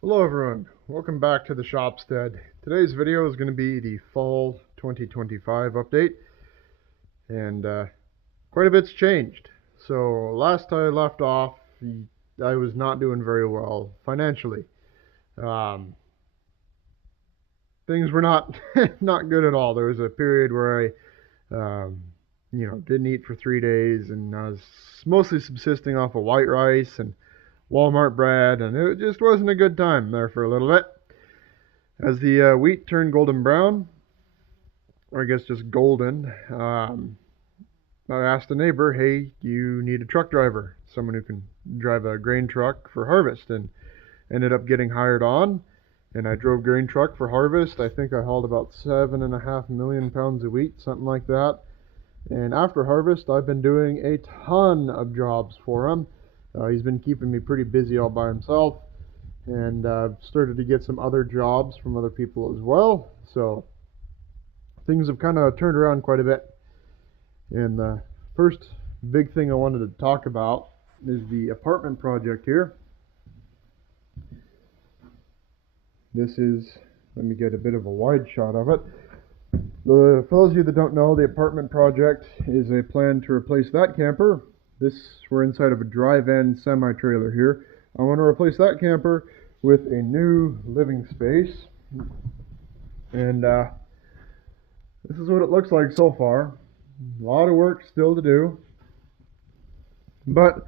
Hello everyone, welcome back to the Shopstead. Today's video is going to be the fall 2025 update, and quite a bit's changed. So last I left off, I was not doing very well financially. Um, Things were not not good at all. There was a period where didn't eat for 3 days, and I was mostly subsisting off of white rice and Walmart bread, and it just wasn't a good time there for a little bit. As the wheat turned golden brown, or I guess just golden, I asked a neighbor, hey, you need a truck driver, someone who can drive a grain truck for harvest, and ended up getting hired on. And I drove grain truck for harvest. I think I hauled about 7.5 million pounds of wheat, something like that. And after harvest, I've been doing a ton of jobs for him. He's been keeping me pretty busy all by himself, and started to get some other jobs from other people as well. So things have kind of turned around quite a bit. And the first big thing I wanted to talk about is the apartment project here. This is, let me get a bit of a wide shot of it. For those of you that don't know, the apartment project is a plan to replace that camper. We're inside of a drive-in semi-trailer here. I want to replace that camper with a new living space. And this is what it looks like so far. A lot of work still to do, but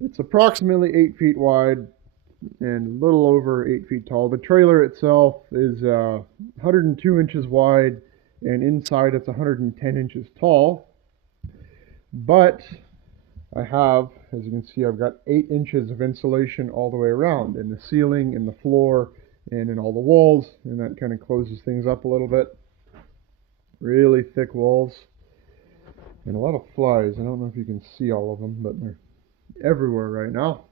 it's approximately 8 feet wide and a little over 8 feet tall. The trailer itself is 102 inches wide, and inside it's 110 inches tall. But I have, as you can see, I've got 8 inches of insulation all the way around, in the ceiling, in the floor, and in all the walls, and that kind of closes things up a little bit. Really thick walls, and a lot of flies. I don't know if you can see all of them, but they're everywhere right now.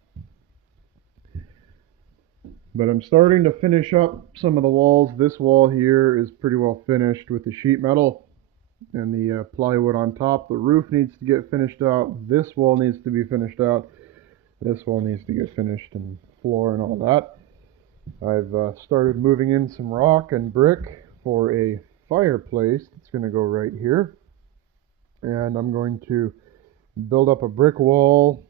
But I'm starting to finish up some of the walls. This wall here is pretty well finished with the sheet metal and the plywood on top. The roof needs to get finished out. This wall needs to be finished out. This wall needs to get finished, and floor and all that. I've started moving in some rock and brick for a fireplace that's going to go right here. And I'm going to build up a brick wall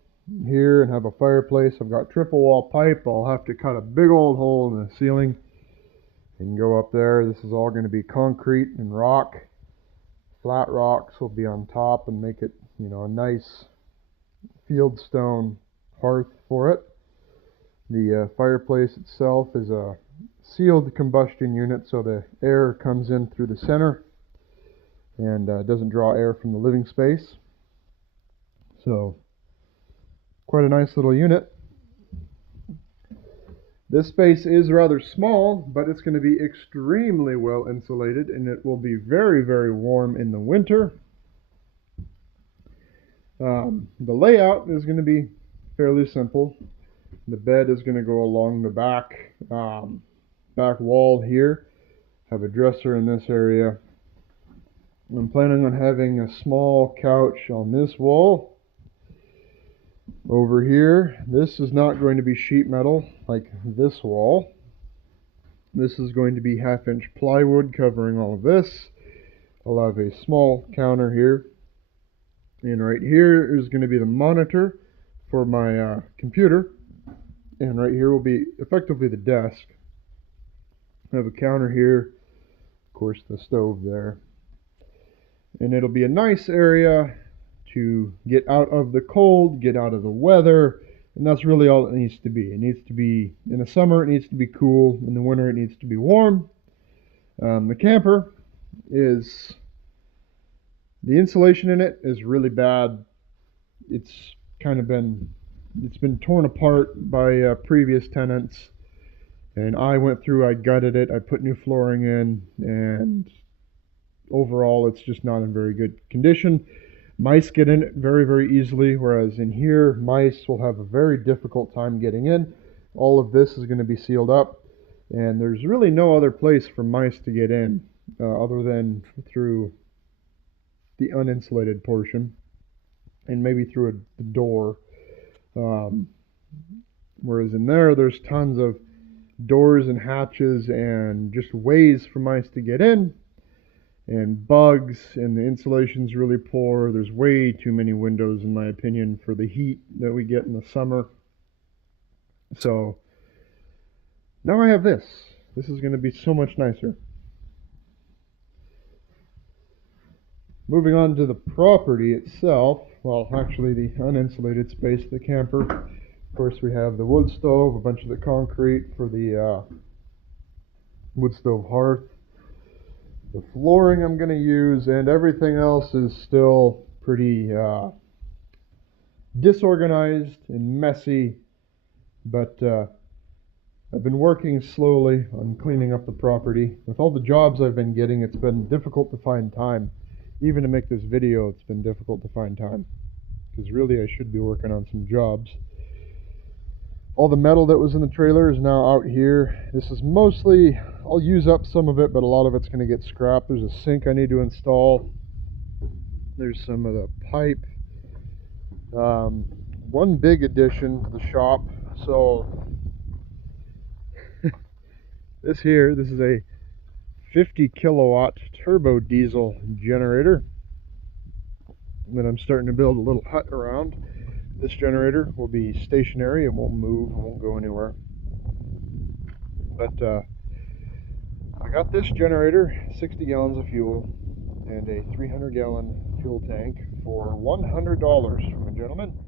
here and have a fireplace. I've got triple wall pipe. I'll have to cut a big old hole in the ceiling and go up there. This is all going to be concrete and rock. Flat rocks will be on top and make it, a nice fieldstone hearth for it. The fireplace itself is a sealed combustion unit, so the air comes in through the center and doesn't draw air from the living space. So quite a nice little unit. This space is rather small, but it's going to be extremely well insulated, and it will be very, very warm in the winter. The layout is going to be fairly simple. The bed is going to go along the back wall here. Have a dresser in this area. I'm planning on having a small couch on this wall. Over here, this is not going to be sheet metal like this wall. This is going to be 1/2-inch plywood covering all of this. I'll have a small counter here. And right here is going to be the monitor for my computer. And right here will be effectively the desk. I have a counter here. Of course, the stove there. And it'll be a nice area to get out of the cold, get out of the weather, and that's really all it needs to be. It needs to be, in the summer it needs to be cool, in the winter it needs to be warm. The camper is, the insulation in it is really bad. It's been torn apart by previous tenants, and I went through, I gutted it, I put new flooring in, and overall it's just not in very good condition. Mice get in it very, very easily, whereas in here, mice will have a very difficult time getting in. All of this is going to be sealed up, and there's really no other place for mice to get in other than through the uninsulated portion, and maybe through a door. Whereas in there, there's tons of doors and hatches and just ways for mice to get in, and bugs, and the insulation's really poor. There's way too many windows, in my opinion, for the heat that we get in the summer. So now I have this. This is going to be so much nicer. Moving on to the property itself, well, actually the uninsulated space, the camper. Of course, we have the wood stove, a bunch of the concrete for the wood stove hearth, the flooring I'm going to use, and everything else is still pretty disorganized and messy, but I've been working slowly on cleaning up the property. With all the jobs I've been getting, it's been difficult to find time. Even to make this video, it's been difficult to find time, because really I should be working on some jobs. All the metal that was in the trailer is now out here. This is mostly, I'll use up some of it, but a lot of it's going to get scrapped. There's a sink I need to install. There's some of the pipe. One big addition to the shop. So this is a 50 kilowatt turbo diesel generator that I'm starting to build a little hut around. This generator will be stationary. It won't move. It won't go anywhere. But I got this generator, 60 gallons of fuel, and a 300-gallon fuel tank for $100 from a gentleman.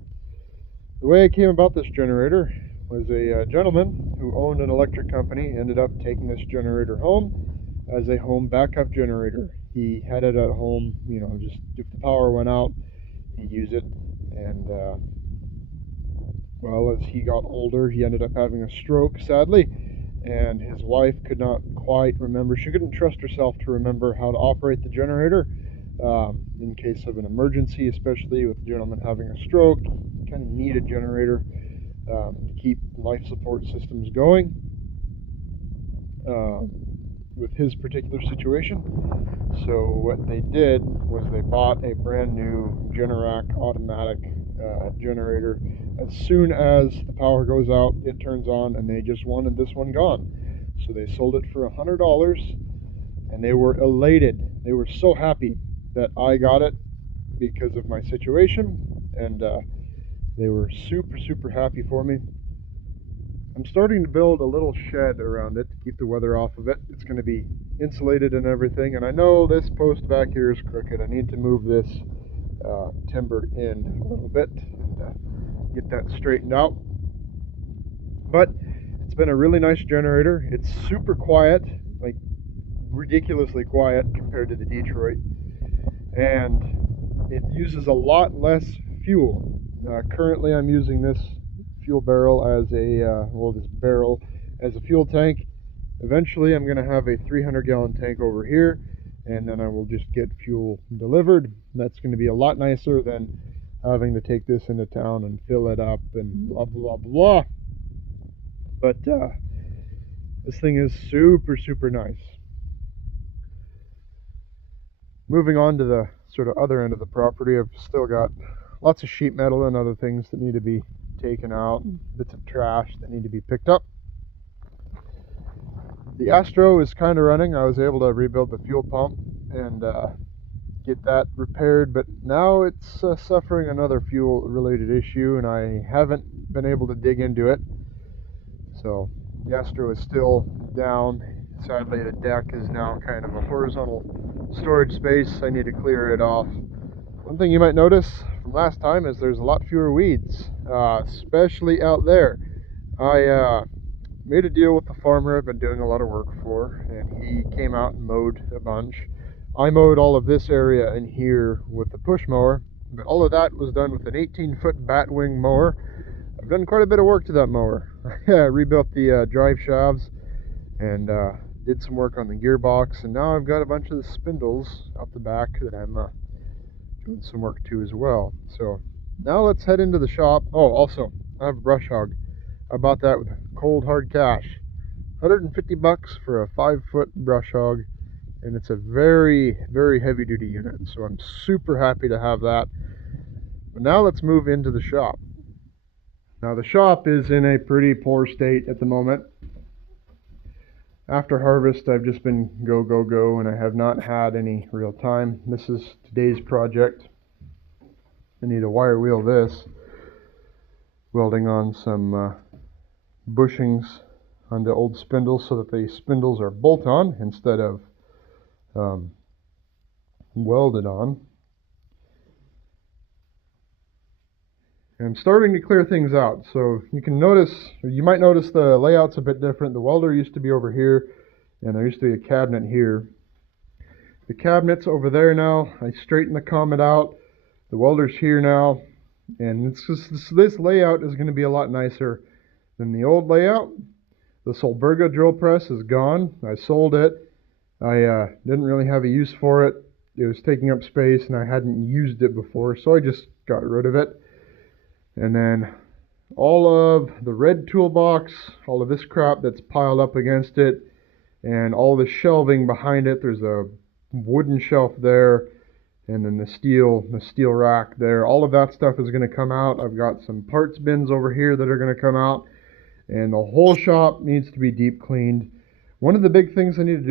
The way I came about this generator was a gentleman who owned an electric company ended up taking this generator home as a home backup generator. He had it at home, you know, just if the power went out, he'd use it. And well, as he got older, he ended up having a stroke, sadly, and his wife could not quite remember. She couldn't trust herself to remember how to operate the generator in case of an emergency, especially with the gentleman having a stroke. You kind of need a generator to keep life support systems going with his particular situation. So what they did was they bought a brand new Generac automatic generator. As soon as the power goes out, it turns on, and they just wanted this one gone. So they sold it for $100, and they were elated. They were so happy that I got it because of my situation, and they were super happy for me. I'm starting to build a little shed around it to keep the weather off of it. It's going to be insulated and everything, and I know this post back here is crooked. I need to move this timber in a little bit and get that straightened out. But it's been a really nice generator. It's super quiet, like ridiculously quiet compared to the Detroit, and it uses a lot less fuel. Currently I'm using this fuel barrel as a fuel tank. Eventually I'm going to have a 300-gallon tank over here, and then I will just get fuel delivered. That's going to be a lot nicer than having to take this into town and fill it up and blah blah blah. But this thing is super nice. Moving on to the sort of other end of the property, I've still got lots of sheet metal and other things that need to be taken out, and bits of trash that need to be picked up. The Astro is kind of running. I was able to rebuild the fuel pump and get that repaired, but now it's suffering another fuel related issue, and I haven't been able to dig into it. So the Astro is still down. Sadly, the deck is now kind of a horizontal storage space. I need to clear it off. One thing you might notice from last time is there's a lot fewer weeds, especially out there. I made a deal with the farmer I've been doing a lot of work for, and he came out and mowed a bunch. I mowed all of this area in here with the push mower, but all of that was done with an 18-foot batwing mower. I've done quite a bit of work to that mower. I rebuilt the drive shafts and did some work on the gearbox, and now I've got a bunch of the spindles out the back that I'm doing some work to as well. So now let's head into the shop. Oh, also, I have a brush hog. I bought that with cold hard cash. 150 bucks for a 5-foot brush hog, and it's a very heavy duty unit, so I'm super happy to have that. But now let's move into the shop. Now the shop is in a pretty poor state at the moment. After harvest, I've just been go, go, go, and I have not had any real time. This is today's project. I need to wire wheel this, welding on some bushings on the old spindles so that the spindles are bolt-on instead of welded on. And I'm starting to clear things out. So you can notice, or you might notice the layout's a bit different. The welder used to be over here, and there used to be a cabinet here. The cabinet's over there now. I straightened the Comet out. The welder's here now. And it's just, this layout is going to be a lot nicer than the old layout. The Solberga drill press is gone. I sold it. I didn't really have a use for it. It was taking up space and I hadn't used it before, so I just got rid of it. And then all of the red toolbox, all of this crap that's piled up against it, and all the shelving behind it. There's a wooden shelf there, and then the steel rack there. All of that stuff is going to come out. I've got some parts bins over here that are going to come out, and the whole shop needs to be deep cleaned. One of the big things I need to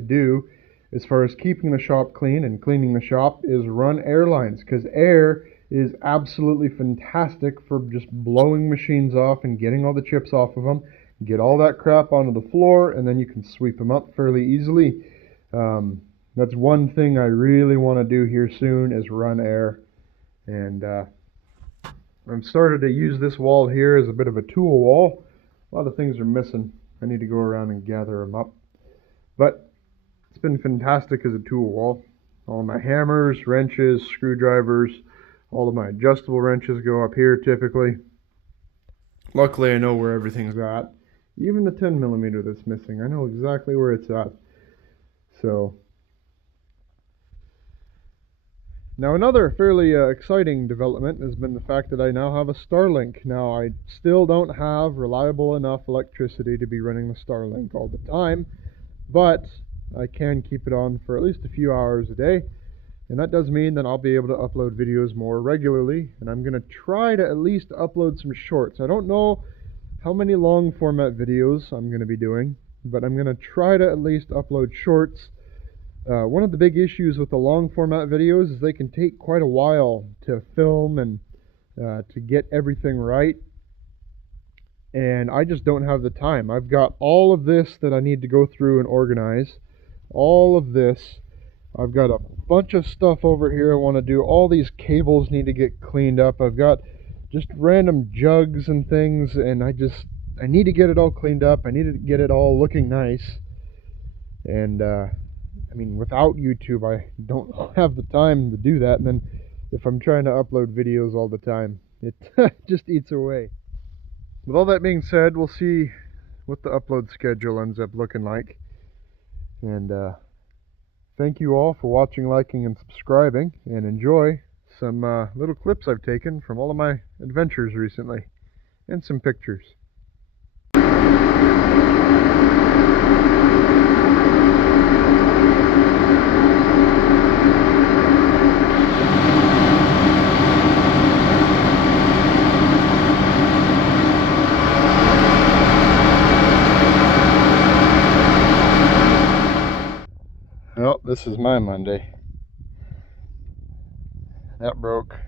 do as far as keeping the shop clean and cleaning the shop is run air lines, because air is absolutely fantastic for just blowing machines off and getting all the chips off of them, get all that crap onto the floor, and then you can sweep them up fairly easily. That's one thing I really want to do here soon, is run air. And I've started to use this wall here as a bit of a tool wall. A lot of things are missing. I need to go around and gather them up. But it's been fantastic as a tool wall. All my hammers, wrenches, screwdrivers, all of my adjustable wrenches go up here typically. Luckily I know where everything's at. Even the 10mm that's missing, I know exactly where it's at. So now another fairly exciting development has been the fact that I now have a Starlink. Now I still don't have reliable enough electricity to be running the Starlink all the time, but I can keep it on for at least a few hours a day, and that does mean that I'll be able to upload videos more regularly, and I'm going to try to at least upload some shorts. I don't know how many long format videos I'm going to be doing, but I'm going to try to at least upload shorts. One of the big issues with the long format videos is they can take quite a while to film and to get everything right, and I just don't have the time. I've got all of this that I need to go through and organize. All of this. I've got a bunch of stuff over here I want to do. All these cables need to get cleaned up. I've got just random jugs and things, and I need to get it all cleaned up. I need to get it all looking nice. And I mean, without YouTube, I don't have the time to do that. And then if I'm trying to upload videos all the time, it just eats away. With all that being said, we'll see what the upload schedule ends up looking like. And thank you all for watching, liking, and subscribing, and enjoy some little clips I've taken from all of my adventures recently, and some pictures. Well, this is my Monday. That broke.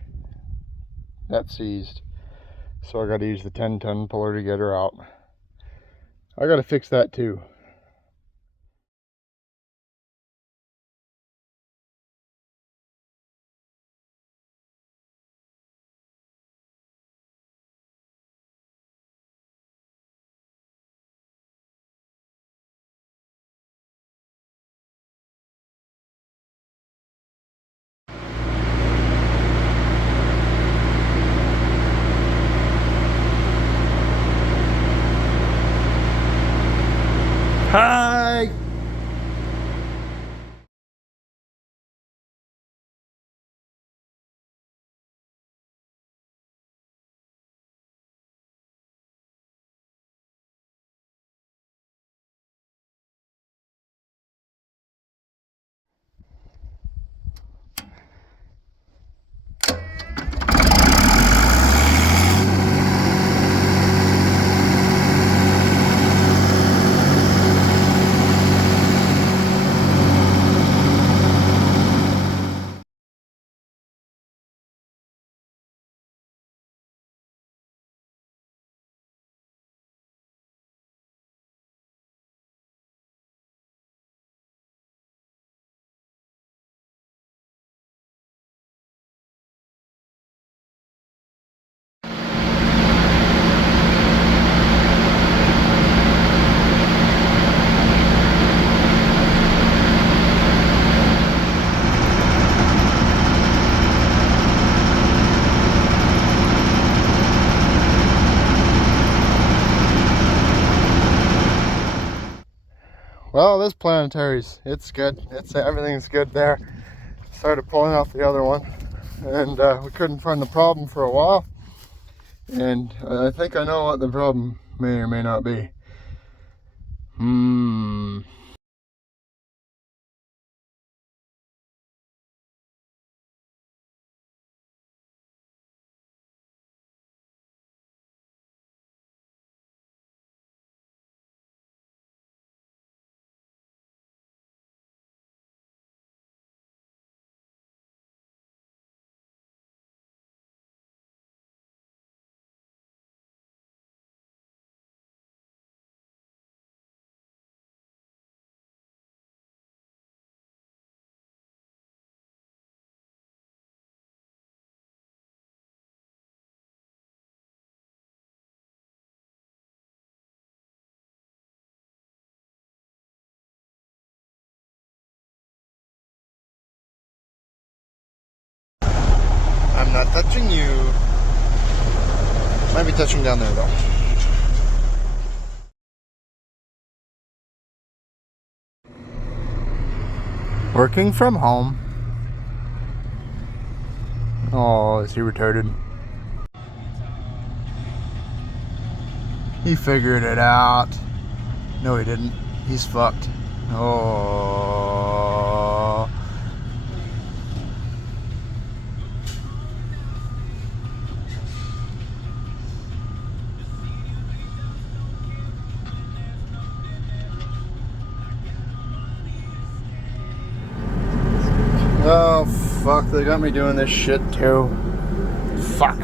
That seized. So I got to use the 10-ton puller to get her out. I got to fix that too. Well, this planetary's, it's good. Everything's good there. Started pulling off the other one, and we couldn't find the problem for a while. And I think I know what the problem may or may not be. I'm not touching you. Might be touching down there though. Working from home. Oh, is he retarded? He figured it out. No, he didn't. He's fucked. Oh. Oh, fuck. They got me doing this shit too. Fuck.